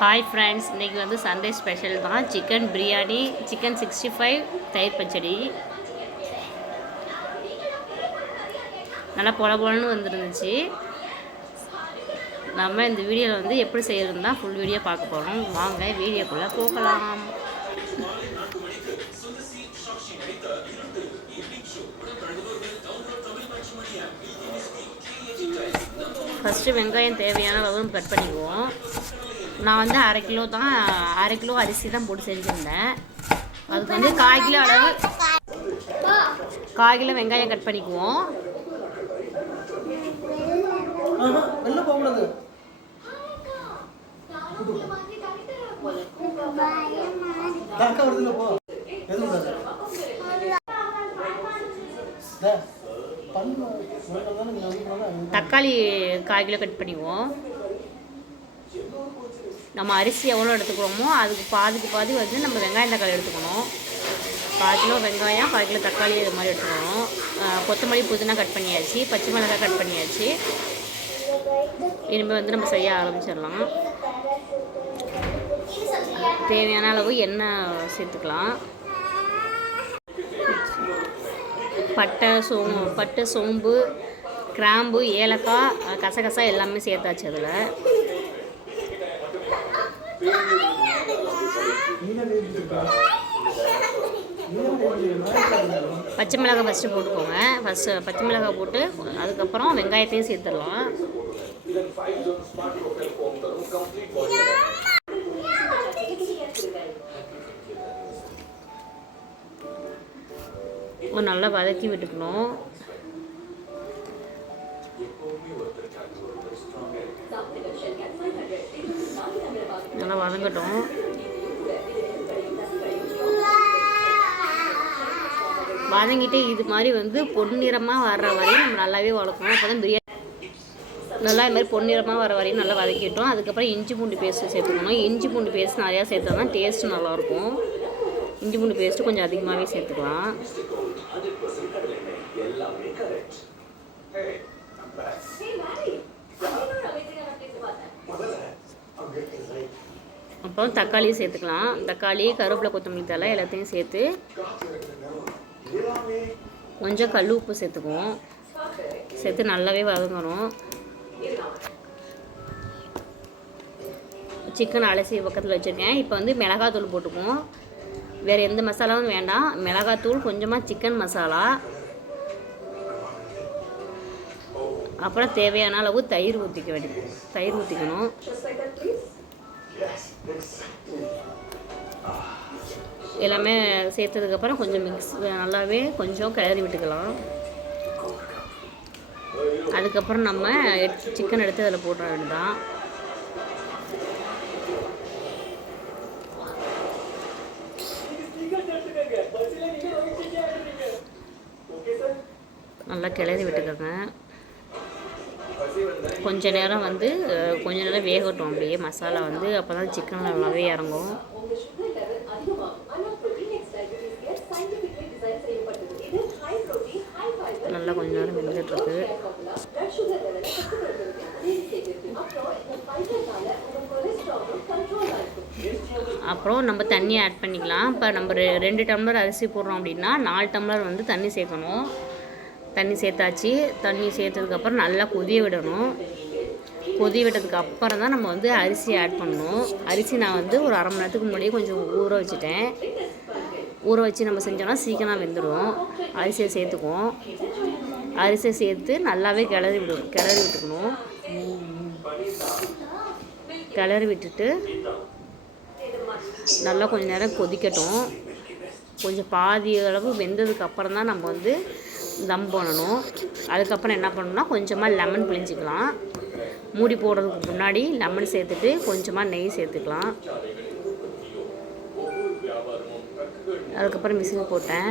Hi friends, இன்றைக்கி வந்து Sunday special தான். சிக்கன் பிரியாணி, சிக்கன் 65, தயிர் பச்சடி. நல்லா பொலன்னு வந்துருந்துச்சு. நம்ம இந்த வீடியோவில் வந்து எப்படி செய்யறதுன்னு தான் ஃபுல் வீடியோ பார்க்க போகிறோம். வாங்க வீடியோக்குள்ளே போகலாம். ஃபஸ்ட்டு வெங்காயம் தேவையான அளவு கட் பண்ணிக்குவோம். நான் வந்து அரை கிலோ அரிசி தான் போட்டு செஞ்சுருந்தேன். அதுக்கு வந்து 1/4 கிலோ அளவு 1/4 கிலோ வெங்காயம் கட் பண்ணிக்குவோம். தக்காளி 1/4 கிலோ கட் பண்ணிக்குவோம். நம்ம அரிசி எவ்வளோ எடுத்துக்கிறோமோ அதுக்கு பாதி வந்து நம்ம வெங்காயம் தக்காளி எடுத்துக்கணும். 1/4 கிலோ வெங்காயம், 1/4 கிலோ தக்காளி இது மாதிரி எடுத்துக்கணும். கொத்தமல்லி புதினா கட் பண்ணியாச்சு, பச்சை மிளகாய் கட் பண்ணியாச்சு. இனிமேல் வந்து நம்ம செய்ய ஆரம்பிச்சிடலாம். தேவையான அளவு எண்ணெய் சேர்த்துக்கலாம். பட்டை, சோம்பு, கிராம்பு, ஏலக்காய், கசகசா எல்லாமே சேர்த்தாச்சு. அதில் பச்சை மிளகாய் ஃபஸ்ட்டு போட்டுக்கோங்க. பச்சை மிளகாய் போட்டு அதுக்கப்புறம் வெங்காயத்தையும் சேர்த்துடலாம். நல்லா வதக்கி விட்டுக்கணும். நல்லா வதங்கட்டும். வதங்கிட்டு இது மாதிரி வந்து பொன்னிறமாக வர்ற வரையும் நம்ம நல்லாவே வளர்க்கணும். அப்போ தான் பிரியாணி நல்லா இது மாதிரி பொன்னிறமாக வர வரையும் நல்லா வதக்கிட்டோம். அதுக்கப்புறம் இஞ்சி பூண்டு பேஸ்ட்டு சேர்த்துக்கணும். இஞ்சி பூண்டு பேஸ்ட் நிறையா சேர்த்தா தான் டேஸ்ட்டு நல்லாயிருக்கும். இஞ்சி பூண்டு பேஸ்ட்டு கொஞ்சம் அதிகமாகவே சேர்த்துக்கலாம். அப்புறம் தக்காளியை சேர்த்துக்கலாம். தக்காளி, கருவேப்பிலை, கொத்தமல்லி தழை எல்லாத்தையும் சேர்த்து கொஞ்சம் கல் உப்பு சேர்த்துக்குவோம். சேர்த்து நல்லாவே வதங்கணும். சிக்கன் அலசி பக்கத்தில் வச்சுருக்கேன். இப்போ வந்து மிளகாத்தூள் போட்டுக்குவோம். வேறு எந்த மசாலாவும் வேண்டாம். மிளகாத்தூள், கொஞ்சமாக சிக்கன் மசாலா, அப்புறம் தேவையான அளவு தயிர் ஊற்றிக்கணும். எல்லாமே சேர்த்ததுக்கப்புறம் கொஞ்சம் நல்லாவே கொஞ்சம் கிளறி விட்டுக்கலாம். அதுக்கப்புறம் நம்ம சிக்கன் எடுத்து அதில் போடுற வேண்டியதான். நல்லா கிளறி விட்டுக்கோங்க. கொஞ்ச நேரம் வேகட்டும் அப்படியே மசாலா வந்து. அப்போ தான் சிக்கன் நல்லாவே இறங்கும். நல்லா கொஞ்ச நேரம் வெந்துட்டுருக்கு. அப்புறம் நம்ம தண்ணி ஆட் பண்ணிக்கலாம். இப்போ நம்ம 2 டம்ளர் அரிசி போடுறோம் அப்படின்னா 4 டம்ளர் வந்து தண்ணி சேர்க்கணும். தண்ணி சேர்த்தாச்சு. தண்ணி சேர்த்ததுக்கப்புறம் நல்லா கொதிய விடணும். கொதி விட்டதுக்கு அப்புறம் தான் நம்ம வந்து அரிசி ஆட் பண்ணணும். அரிசி நான் வந்து ஒரு அரை மணி நேரத்துக்கு முன்னாடியே கொஞ்சம் ஊற வச்சுட்டேன். ஊற வச்சு நம்ம செஞ்சோன்னா சீக்கிரம் வெந்துடும். அரிசியை சேர்த்துக்குவோம். அரிசியை சேர்த்து நல்லாவே கிளறி விட்டுக்கணும். கிளறி விட்டுட்டு நல்லா கொஞ்சம் நேரம் கொதிக்கட்டும். கொஞ்சம் பாதி அளவு வெந்ததுக்கு அப்புறம் தான் நம்ம வந்து தம் பண்ணணும். அதுக்கப்புறம் என்ன பண்ணணும்னா கொஞ்சமாக லெமன் பிழிஞ்சிக்கலாம். மூடி போடுறதுக்கு முன்னாடி லெமன் சேர்த்துட்டு கொஞ்சமாக நெய் சேர்த்துக்கலாம். அதுக்கப்புறம் விசில் போட்டேன்.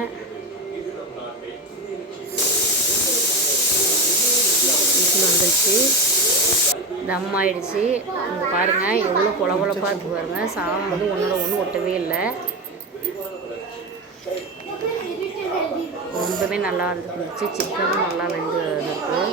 விசில் வந்துடுச்சு. தம் ஆயிடுச்சு. இங்கே பாருங்கள் எவ்வளோ பொலப்பொலப்பாக இருக்குது பாருங்கள். சாதம் வந்து ஒன்றோட ஒன்று ஒட்டவே இல்லை. ரொம்பவே நல்லா இருந்துச்சு. சிக்கனும் நல்லா வெந்து இருக்குது.